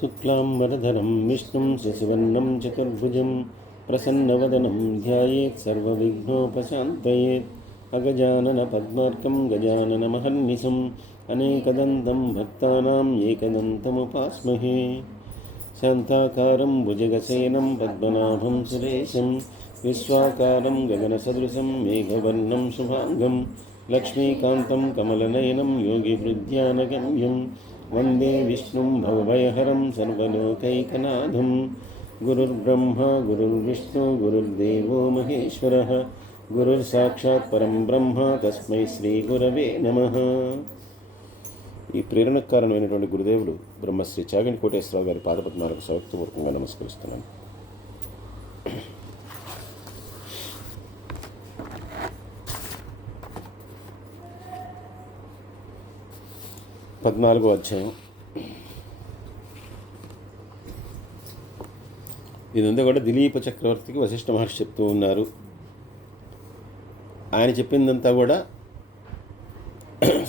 శుక్లాంబరధరం విష్ణుం శశివర్ణం చతుర్భుజం ప్రసన్నవదనం ధ్యాయేత్ సర్వవిఘ్నోపశాంతయేత్. అగజానన పద్మార్కం గజాననమహర్నిశం అనేకదంతం భక్తానాం ఏకదంతముపాస్మహే. శాంతాకారం భుజగశయనం పద్మనాభం సురేశం విశ్వాకారం గగనసదృశం మేఘవర్ణం శుభాంగం లక్ష్మీకాంతం కమలనయనం యోగివృద్ధ్యానగమ్యం వందే విష్ణుం భవభయహరం సర్వలోకైకనాథం. గురుర్బ్రహ్మ గురుర్విష్ణు గురుర్దేవో మహేశ్వరః గురుర్సాక్షాత్ పరం బ్రహ్మ తస్మై శ్రీ గురవే నమః. ఈ ప్రేరణకు కారణమైనటువంటి గురుదేవులు బ్రహ్మశ్రీ చాగంటి కోటేశ్వరరావు గారి పాదపద్మాలకు సౌక్తపూర్వకంగా నమస్కరిస్తున్నాను. 14వ అధ్యాయం. ఇదంతా కూడా దిలీప చక్రవర్తికి వశిష్ఠ మహర్షి చెప్తూ ఉన్నారు. ఆయన చెప్పిందంతా కూడా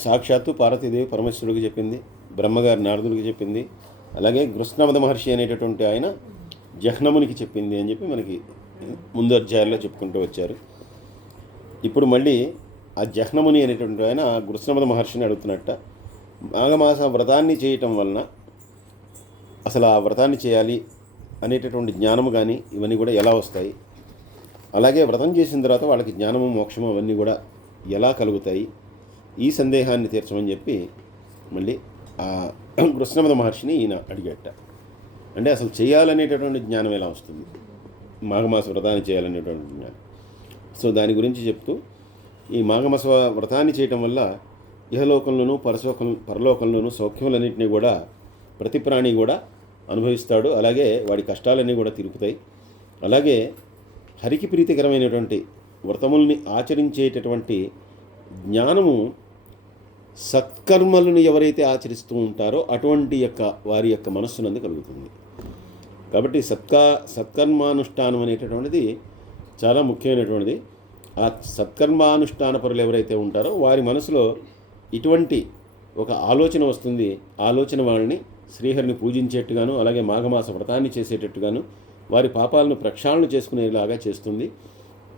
సాక్షాత్తు పార్వతీదేవి పరమేశ్వరుడికి చెప్పింది, బ్రహ్మగారి నారదుడికి చెప్పింది, అలాగే కృష్ణమద మహర్షి అనేటటువంటి ఆయన జహ్నమునికి చెప్పింది అని చెప్పి మనకి ముందు అధ్యాయాల్లో చెప్పుకుంటూ వచ్చారు. ఇప్పుడు మళ్ళీ ఆ జహ్నముని అనేటువంటి ఆయన కృష్ణమద మహర్షిని అడుగుతున్నట్ట. మాఘమాస వ్రతాన్ని చేయటం వలన అసలు ఆ వ్రతాన్ని చేయాలి అనేటటువంటి జ్ఞానము కానీ ఇవన్నీ కూడా ఎలా వస్తాయి, అలాగే వ్రతం చేసిన తర్వాత వాళ్ళకి జ్ఞానము మోక్షము అవన్నీ కూడా ఎలా కలుగుతాయి, ఈ సందేహాన్ని తీర్చమని చెప్పి మళ్ళీ ఆ కృష్ణమద మహర్షిని ఈయన అడిగట. అంటే అసలు చేయాలనేటటువంటి జ్ఞానం ఎలా వస్తుంది, మాఘమాస వ్రతాన్ని చేయాలనేటువంటి జ్ఞానం. సో దాని గురించి చెప్తూ ఈ మాఘమాస వ్రతాన్ని చేయటం వల్ల ఇహలోకంలోనూ పరలోకంలోనూ సౌఖ్యములన్నింటినీ కూడా ప్రతి ప్రాణి కూడా అనుభవిస్తాడు. అలాగే వాడి కష్టాలన్నీ కూడా తిరుగుతాయి. అలాగే హరికి ప్రీతికరమైనటువంటి వ్రతముల్ని ఆచరించేటటువంటి జ్ఞానము సత్కర్మలను ఎవరైతే ఆచరిస్తూ ఉంటారో అటువంటి వారి యొక్క మనస్సునందు కలుగుతుంది. కాబట్టి సత్కర్మానుష్ఠానం అనేటటువంటిది చాలా ముఖ్యమైనటువంటిది. ఆ సత్కర్మానుష్ఠాన పరులు ఎవరైతే ఉంటారో వారి మనసులో ఇటువంటి ఒక ఆలోచన వస్తుంది. ఆలోచన వాళ్ళని శ్రీహరిని పూజించేట్టుగాను, అలాగే మాఘమాస వ్రతాన్ని చేసేటట్టుగాను, వారి పాపాలను ప్రక్షాళన చేసుకునేలాగా చేస్తుంది.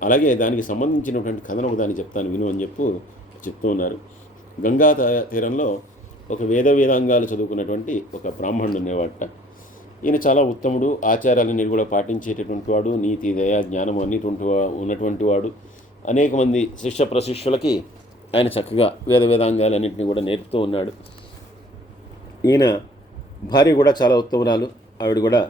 అలాగే దానికి సంబంధించినటువంటి కథను ఒకదాన్ని చెప్తాను విను అని చెప్తూ ఉన్నారు. గంగా తీరంలో ఒక వేదాంగాలు చదువుకున్నటువంటి ఒక బ్రాహ్మణుడు ఉండేవాట. ఈయన చాలా ఉత్తముడు, ఆచారాలన్నీ కూడా పాటించేటటువంటి వాడు, నీతి దయ జ్ఞానం అన్నిటి ఉన్నటువంటి వాడు. అనేక మంది శిష్య ప్రశిష్యులకి ఆయన చక్కగా వేదాంగాలన్నింటినీ కూడా నేర్పుతూ ఉన్నాడు. ఈయన భార్య కూడా చాలా ఉత్తమురాలు. ఆవిడ కూడా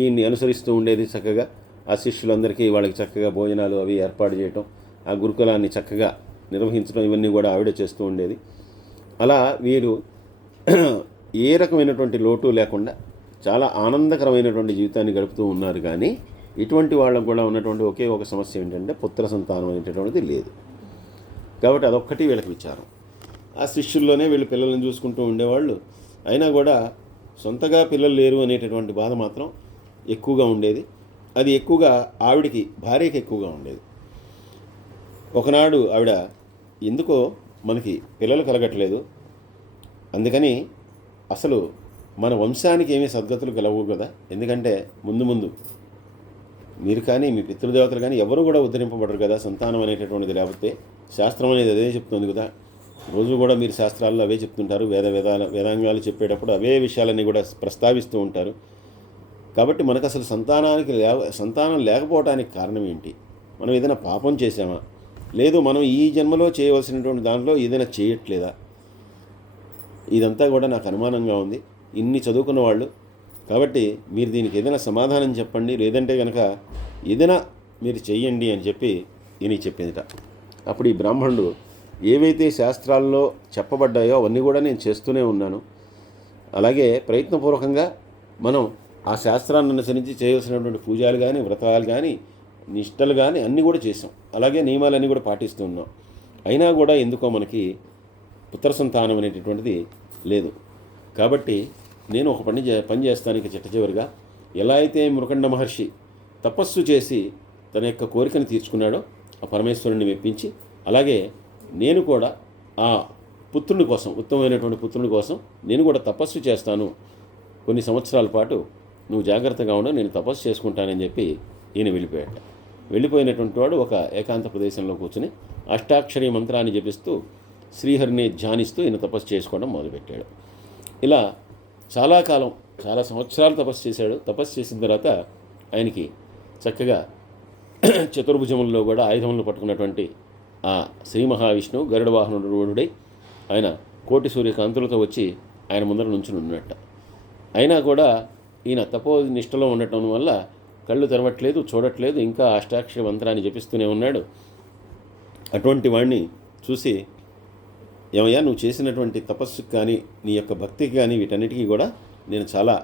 ఈయన్ని అనుసరిస్తూ ఉండేది. చక్కగా ఆ శిష్యులందరికీ వాళ్ళకి చక్కగా భోజనాలు అవి ఏర్పాటు చేయటం, ఆ గురుకులాన్ని చక్కగా నిర్వహించడం, ఇవన్నీ కూడా ఆవిడ చేస్తూ ఉండేది. అలా వీరు ఏ రకమైనటువంటి లోటు లేకుండా చాలా ఆనందకరమైనటువంటి జీవితాన్ని గడుపుతూ ఉన్నారు. కానీ ఇటువంటి వాళ్ళకు కూడా ఉన్నటువంటి ఒకే ఒక సమస్య ఏంటంటే పుత్ర సంతానం అనేటటువంటిది లేదు. కాబట్టి అదొక్కటి వీళ్ళకి విచారం. ఆ శిష్యుల్లోనే వీళ్ళు పిల్లలను చూసుకుంటూ ఉండేవాళ్ళు. అయినా కూడా సొంతగా పిల్లలు లేరు అనేటటువంటి బాధ మాత్రం ఎక్కువగా ఉండేది. అది ఎక్కువగా ఆవిడికి, భార్యకి ఎక్కువగా ఉండేది. ఒకనాడు ఆవిడ ఎందుకో మనకి పిల్లలు కలగట్లేదు, అందుకని అసలు మన వంశానికి ఏమీ సద్గతులు కలవు కదా, ఎందుకంటే ముందు మీరు కానీ మీ పితృదేవతలు కానీ ఎవరు కూడా ఉద్ధరింపబడరు కదా సంతానం అనేటటువంటిది లేకపోతే. శాస్త్రం అనేది అదే చెప్తుంది కదా. రోజు కూడా మీరు శాస్త్రాల్లో అవే చెప్తుంటారు. వేదాంగాలు చెప్పేటప్పుడు అవే విషయాలన్నీ కూడా ప్రస్తావిస్తూ ఉంటారు. కాబట్టి మనకు అసలు సంతానం లేకపోవడానికి కారణం ఏంటి? మనం ఏదైనా పాపం చేసామా, లేదు మనం ఈ జన్మలో చేయవలసినటువంటి దాంట్లో ఏదైనా చేయట్లేదా? ఇదంతా కూడా నాకు అనుమానంగా ఉంది. ఇన్ని చదువుకున్న వాళ్ళు కాబట్టి మీరు దీనికి ఏదైనా సమాధానం చెప్పండి, లేదంటే కనుక ఏదైనా మీరు చెయ్యండి అని చెప్పి ఈయన చెప్పిందిట. అప్పుడు ఈ బ్రాహ్మణుడు ఏవైతే శాస్త్రాల్లో చెప్పబడ్డాయో అవన్నీ కూడా నేను చేస్తూనే ఉన్నాను. అలాగే ప్రయత్నపూర్వకంగా మనం ఆ శాస్త్రాన్ని అనుసరించి చేయవలసినటువంటి పూజలు కానీ, వ్రతాలు కానీ, నిష్టలు కానీ అన్నీ కూడా చేసాం. అలాగే నియమాలన్నీ కూడా పాటిస్తూ ఉన్నాం. అయినా కూడా ఎందుకో మనకి పుత్ర సంతానం అనేటటువంటిది లేదు. కాబట్టి నేను ఒక పని చేస్తాను ఇక చిట్ట చివరిగా. ఎలా అయితే మృకండ మహర్షి తపస్సు చేసి తన యొక్క కోరికను తీర్చుకున్నాడో ఆ పరమేశ్వరుని మెప్పించి, అలాగే నేను కూడా ఆ పుత్రుని కోసం, ఉత్తమమైనటువంటి పుత్రుని కోసం నేను కూడా తపస్సు చేస్తాను కొన్ని సంవత్సరాల పాటు నువ్వు జాగ్రత్తగా ఉండు, నేను తపస్సు చేసుకుంటానని చెప్పి ఈయన వెళ్ళిపోయాడు. వెళ్ళిపోయినటువంటి వాడు ఒక ఏకాంత ప్రదేశంలో కూర్చుని అష్టాక్షరి మంత్రాన్ని జపిస్తూ శ్రీహరిని ధ్యానిస్తూ ఈయన తపస్సు చేసుకోవడం మొదలుపెట్టాడు. ఇలా చాలా కాలం, చాలా సంవత్సరాలు తపస్సు చేశాడు. తపస్సు చేసిన తర్వాత ఆయనకి చక్కగా చతుర్భుజముల్లో కూడా ఆయుధములను పట్టుకున్నటువంటి ఆ శ్రీ మహావిష్ణువు గరుడ వాహనుడై ఆయన కోటి సూర్యకాంతులతో వచ్చి ఆయన ముందర నుంచుని ఉన్నట్ట. అయినా కూడా ఈయన తపో నిష్టలో ఉండటం వల్ల కళ్ళు తెరవట్లేదు, చూడట్లేదు, ఇంకా అష్టాక్షరి మంత్రాన్ని జపిస్తూనే ఉన్నాడు. అటువంటి వాడిని చూసి, ఏమయ్యా నువ్వు చేసినటువంటి తపస్సుకి కానీ నీ యొక్క భక్తికి కానీ వీటన్నిటికీ కూడా నేను చాలా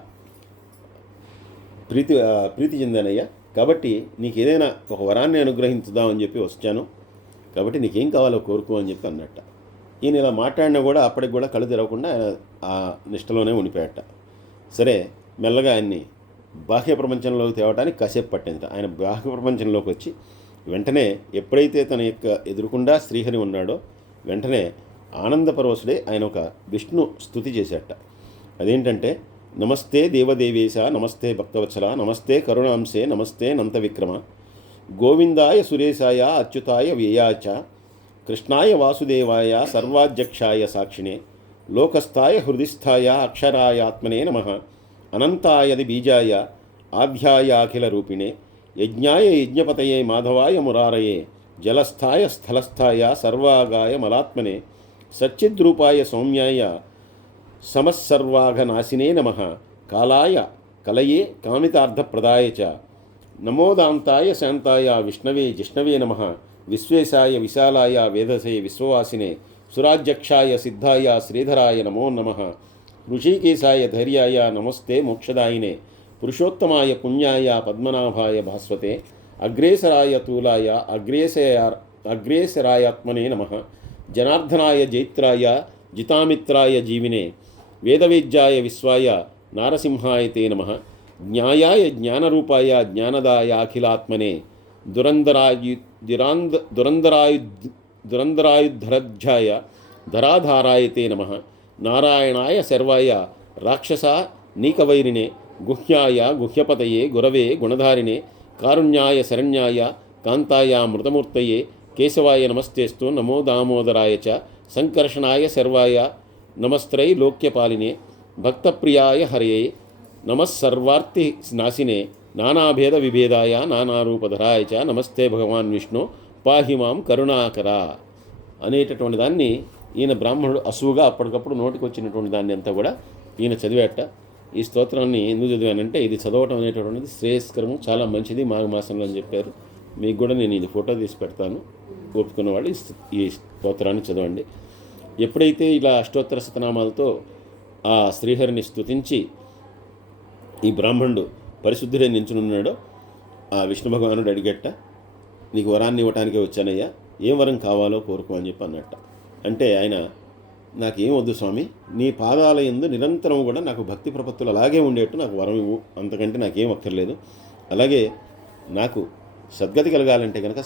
ప్రీతి చెందానయ్యా, కాబట్టి నీకు ఏదైనా ఒక వరాన్ని అనుగ్రహించుదామని చెప్పి వచ్చాను, కాబట్టి నీకేం కావాలో కోరుకో అని చెప్పి అన్నట్ట. ఈయన ఇలా మాట్లాడినా కూడా అప్పటికి కూడా కళ్ళు తెరవకుండా ఆయన ఆ నిష్టలోనే ఉండిపోయాట. సరే, మెల్లగా ఆయన్ని బాహ్య ప్రపంచంలోకి తేవడానికి కాసేపు పట్టింది. ఆయన బాహ్య ప్రపంచంలోకి వచ్చి వెంటనే ఎప్పుడైతే తన యొక్క ఎదురుకుండా శ్రీహరి ఉన్నాడో వెంటనే ఆనందపరవశుడే ఆయన ఒక విష్ణు స్తుతి చేశాట. అదేంటంటే, నమస్తే దేవదేవేశ, నమస్తే భక్తవత్సల, నమస్తే కరుణాంశే, నమస్తే నంత విక్రమ, గోవిందాయ సురేశాయ అచ్యుతాయ వ్యయాచ, కృష్ణాయ వాసుదేవాయ సర్వాధ్యక్షాయ సాక్షిణే, లోకస్థాయ హృదిస్థాయ అక్షరాయాత్మనే నమః, అనంతాయది బీజాయ ఆధ్యాయాఖిల రూపిణే, యజ్ఞాయ యజ్ఞపతయే మాధవాయ మురారయే, జలస్థాయ స్థలస్థాయ సర్వాగాయ మలాత్మనే, సచ్చిద్రూపాయ సౌమ్యాయ సమస్సర్వాఘనాశినే నమః, కాలాయ కలయే కామితార్థప్రదాయ చ, నమోదాంతాయ శాంతాయ విష్ణవే జిష్ణవే నమః, విశ్వేశాయ విశాలాయ వేదసే విశ్వవాసినే, సురాధ్యక్షాయ సిద్ధాయ శ్రీధరాయ నమో నమః, ఋషికేశాయ ధైర్యాయ నమస్తే మోక్షదాయినే, పురుషోత్తమాయ పుణ్యాయ పద్మనాభాయ భాస్వతే, అగ్రేసరాయ తూలాయ అగ్రేసరాయాత్మనే నమః, జనార్దనాయ జైత్రాయ జితామిత్రాయ జీవినే, వేదవేద్యాయ విశ్వాయ నారసింహాయ తే నమః, జ్ఞాయాయ జ్ఞానరూపాయ జ్ఞానదాయాఖిలాత్మనే, దురంధరాయుద్ధరధ్యాయ ధరాధారాయ తే నమః, నారాయణాయ శర్వాయ రాక్షస నీకవైరినే, గుహ్యాయ గుహ్యపతయే గురవే గుణధారిణే, కారుణ్యాయ శరణ్యాయ కాంతాయ మృతమూర్తయే, కేశవాయ నమస్తేస్తు నమో దామోదరాయ చ, సంకర్షణాయ శర్వాయ నమస్త్రై లోక్యపాలినే, భక్తప్రియాయ హరయే నమస్సర్వార్తి నాశినే, నానాభేద విభేదాయ నానారూపధరాయ చ, నమస్తే భగవాన్ విష్ణు పాహి మాం కరుణాకరా అనేటటువంటి దాన్ని ఈయన బ్రాహ్మణుడు అసువుగా అప్పటికప్పుడు నోటికి వచ్చినటువంటి దాన్ని అంతా కూడా ఈయన చదివేట. ఈ స్తోత్రాన్ని ఎందుకు చదివానంటే, ఇది చదవటం అనేటటువంటిది శ్రేయస్కరము, చాలా మంచిది మాఘమాసంలో అని చెప్పారు. మీకు కూడా నేను ఇది ఫోటో తీసి పెడతాను, ఒప్పుకున్న వాళ్ళు ఈ స్తోత్రాన్ని చదవండి. ఎప్పుడైతే ఇలా అష్టోత్తర శతనామాలతో ఆ శ్రీహరిని స్తుతించి ఈ బ్రాహ్మణుడు పరిశుద్ధుడే నించునున్నాడో, ఆ విష్ణు భగవానుడు అడిగట్ట, నీకు వరాన్ని ఇవ్వటానికే వచ్చానయ్యా, ఏం వరం కావాలో కోరుకో అని చెప్పి అన్నట్ట. అంటే ఆయన, నాకేం వద్దు స్వామి, నీ పాదాల యందు నిరంతరం కూడా నాకు భక్తి ప్రపత్తులు అలాగే ఉండేట్టు నాకు వరం ఇవ్వు, అంతకంటే నాకేం అక్కర్లేదు. అలాగే నాకు సద్గతి కలగాలంటే కనుక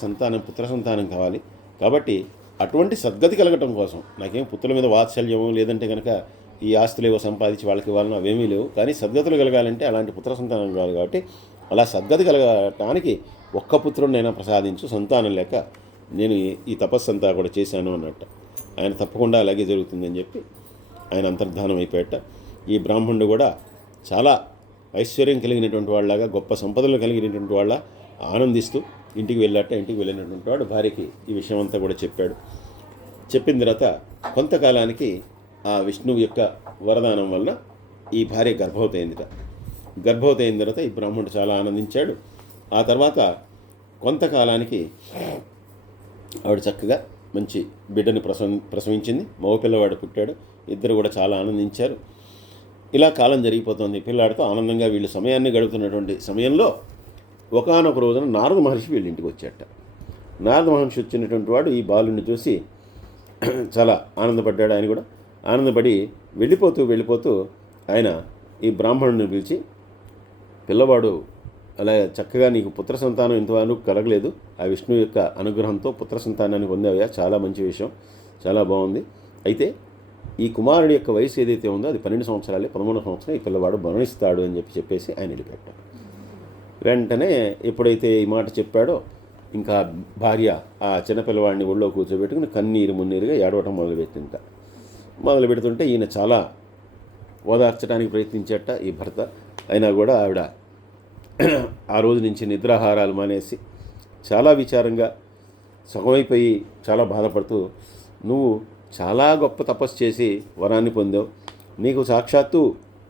పుత్ర సంతానం కావాలి, కాబట్టి అటువంటి సద్గతి కలగటం కోసం నాకేం పుత్రుల మీద వాత్సల్యము లేదంటే కనుక ఈ ఆస్తులు ఏవో సంపాదించి వాళ్ళకి ఇవ్వాలని అవేమీ లేవు, కానీ సద్గతులు కలగాలంటే అలాంటి పుత్ర సంతానం కావాలి. కాబట్టి అలా సద్గతి కలగటానికి ఒక్క పుత్రుడినైనా ప్రసాదించు, సంతానం లేక నేను ఈ తపస్సు అంతా కూడా చేశాను అన్నట్టు. ఆయన తప్పకుండా అలాగే జరుగుతుందని చెప్పి ఆయన అంతర్ధానం అయిపోయాట. ఈ బ్రాహ్మణుడు కూడా చాలా ఐశ్వర్యం కలిగినటువంటి వాళ్ళలాగా, గొప్ప సంపదలు కలిగినటువంటి వాళ్ళ ఆనందిస్తూ ఇంటికి వెళ్ళాట. ఇంటికి వెళ్ళినటువంటి వాడు భార్యకి ఈ విషయం అంతా కూడా చెప్పాడు. చెప్పిన తర్వాత కొంతకాలానికి ఆ విష్ణువు యొక్క వరదానం వలన ఈ భార్య గర్భవతి అయిందిట. గర్భవతి అయిన తర్వాత ఈ బ్రాహ్మణుడు చాలా ఆనందించాడు. ఆ తర్వాత కొంతకాలానికి ఆవిడ చక్కగా మంచి బిడ్డని ప్రసవించింది, మగపిల్లవాడు పుట్టాడు. ఇద్దరు కూడా చాలా ఆనందించారు. ఇలా కాలం జరిగిపోతుంది. పిల్లాడితో ఆనందంగా వీళ్ళు సమయాన్ని గడుపుతున్నటువంటి సమయంలో ఒకానొక రోజున నారద మహర్షి వీళ్ళ ఇంటికి వచ్చాట. నారద మహర్షి వచ్చినటువంటి వాడు ఈ బాలుని చూసి చాలా ఆనందపడ్డాడు. ఆయన కూడా ఆనందపడి వెళ్ళిపోతూ ఆయన ఈ బ్రాహ్మణుని పిలిచి, పిల్లవాడు అలా చక్కగా నీకు పుత్ర సంతానం ఇంతవరకు కలగలేదు, ఆ విష్ణువు యొక్క అనుగ్రహంతో పుత్ర సంతానాన్ని పొందావయ్యా, చాలా మంచి విషయం, చాలా బాగుంది. అయితే ఈ కుమారుడి యొక్క వయసు ఏదైతే ఉందో అది 12 సంవత్సరాలే, 13 సంవత్సరం ఈ పిల్లవాడు మరణిస్తాడు అని చెప్పేసి ఆయన వెళ్ళిపెట్టాడు. వెంటనే ఎప్పుడైతే ఈ మాట చెప్పాడో ఇంకా భార్య ఆ చిన్నపిల్లవాడిని ఒళ్ళో కూర్చోబెట్టుకుని కన్నీరు మున్నీరుగా ఏడవటం మొదలు పెడుతుంటే ఈయన చాలా ఓదార్చడానికి ప్రయత్నించట ఈ భర్త. అయినా కూడా ఆవిడ ఆ రోజు నుంచి నిద్రాహారాలు మానేసి చాలా విచారంగా సగమైపోయి చాలా బాధపడుతూ, నువ్వు చాలా గొప్ప తపస్సు చేసి వరాన్ని పొందావు, నీకు సాక్షాత్తు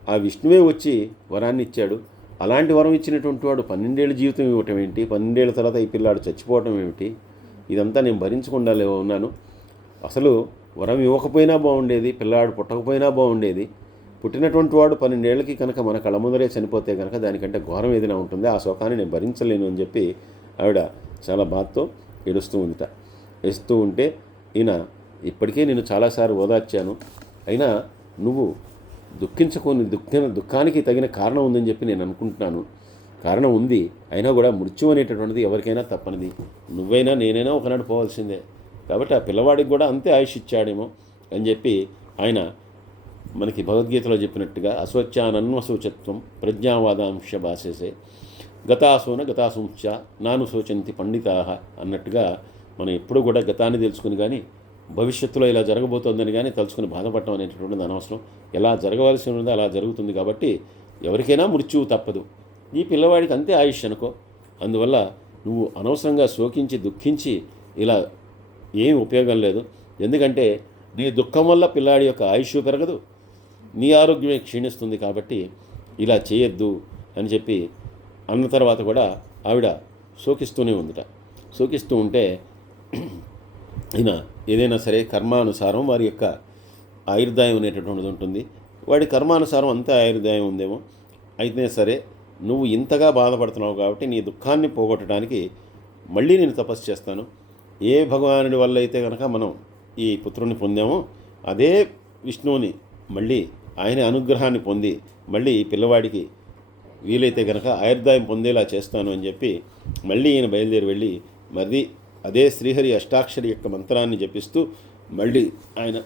ఆ విష్ణువే వచ్చి వరాన్ని ఇచ్చాడు, అలాంటి వరం ఇచ్చినటువంటి వాడు 12 ఏళ్ళ జీవితం ఇవ్వటం ఏంటి, 12 ఏళ్ళ తర్వాత ఈ పిల్లాడు చచ్చిపోవటం ఏమిటి, ఇదంతా నేను భరించకుండా ఉన్నాను. అసలు వరం ఇవ్వకపోయినా బాగుండేది, పిల్లాడు పుట్టకపోయినా బాగుండేది, పుట్టినటువంటి వాడు 12 ఏళ్ళకి కనుక మన కళ్ళ ముందరే చనిపోతే కనుక దానికంటే ఘోరం ఏదైనా ఉంటుంది, ఆ శోకాన్ని నేను భరించలేను అని చెప్పి ఆవిడ చాలా బాధతో ఏడుస్తూ ఉంటే ఈయన, ఇప్పటికే నేను చాలాసార్లు ఓదార్చాను, అయినా నువ్వు దుఃఖించుకొని దుఃఖానికి తగిన కారణం ఉందని చెప్పి నేను అనుకుంటున్నాను. కారణం ఉంది, అయినా కూడా మృత్యు అనేటటువంటిది ఎవరికైనా తప్పనిది, నువ్వైనా నేనైనా ఒకనాడు పోవాల్సిందే, కాబట్టి ఆ పిల్లవాడికి కూడా అంతే ఆయుష్ ఇచ్చాడేమో అని చెప్పి ఆయన మనకి భగవద్గీతలో చెప్పినట్టుగా అశోచ్యానన్వశోచత్వం ప్రజ్ఞావాదాంశ భాషసే గతాసోన గతాసంశ నాను శోచంతి పండితాహ అన్నట్టుగా మనం ఎప్పుడూ కూడా గతాన్ని తెలుసుకుని కానీ భవిష్యత్తులో ఇలా జరగబోతోందని కానీ తలుచుకుని బాధపడటం అనేటటువంటిది అనవసరం. ఎలా జరగవలసి ఉన్నదో అలా జరుగుతుంది కాబట్టి ఎవరికైనా మృత్యువు తప్పదు. ఈ పిల్లవాడికి అంతే ఆయుష్ అనుకో, అందువల్ల నువ్వు అనవసరంగా శోకించి దుఃఖించి ఇలా ఏం ఉపయోగం లేదు. ఎందుకంటే నీ దుఃఖం వల్ల పిల్లాడి యొక్క ఆయుష్ పెరగదు, నీ ఆరోగ్యమే క్షీణిస్తుంది, కాబట్టి ఇలా చేయొద్దు అని చెప్పి అన్న తర్వాత కూడా ఆవిడ శోకిస్తూనే ఉందిట. శోకిస్తూ ఉంటే అయినా ఏదైనా సరే కర్మానుసారం వారి యొక్క ఆయుర్దాయం అనేటటువంటిది ఉంటుంది. వాడి కర్మానుసారం అంతే ఆయుర్దాయం ఉందేమో. అయితే సరే, నువ్వు ఇంతగా బాధపడుతున్నావు కాబట్టి నీ దుఃఖాన్ని పోగొట్టడానికి మళ్ళీ నేను తపస్సు చేస్తాను. ఏ భగవానుడి వల్ల అయితే కనుక మనం ఈ పుత్రుని పొందామో అదే విష్ణువుని మళ్ళీ ఆయన అనుగ్రహాన్ని పొంది మళ్ళీ ఈ పిల్లవాడికి వీలైతే కనుక ఆయుర్దాయం పొందేలా చేస్తాను అని చెప్పి మళ్ళీ ఈయన బయలుదేరి వెళ్ళి మరి అదే శ్రీహరి అష్టాక్షరి యొక్క మంత్రాన్ని జపిస్తూ మళ్ళీ ఆయన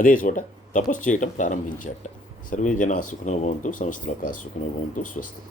అదే చోట తపస్సు చేయటం ప్రారంభించాట. సర్వే జనా సుఖినో భవంతు, సమస్తలోకా సుఖినో భవంతు. స్వస్తి.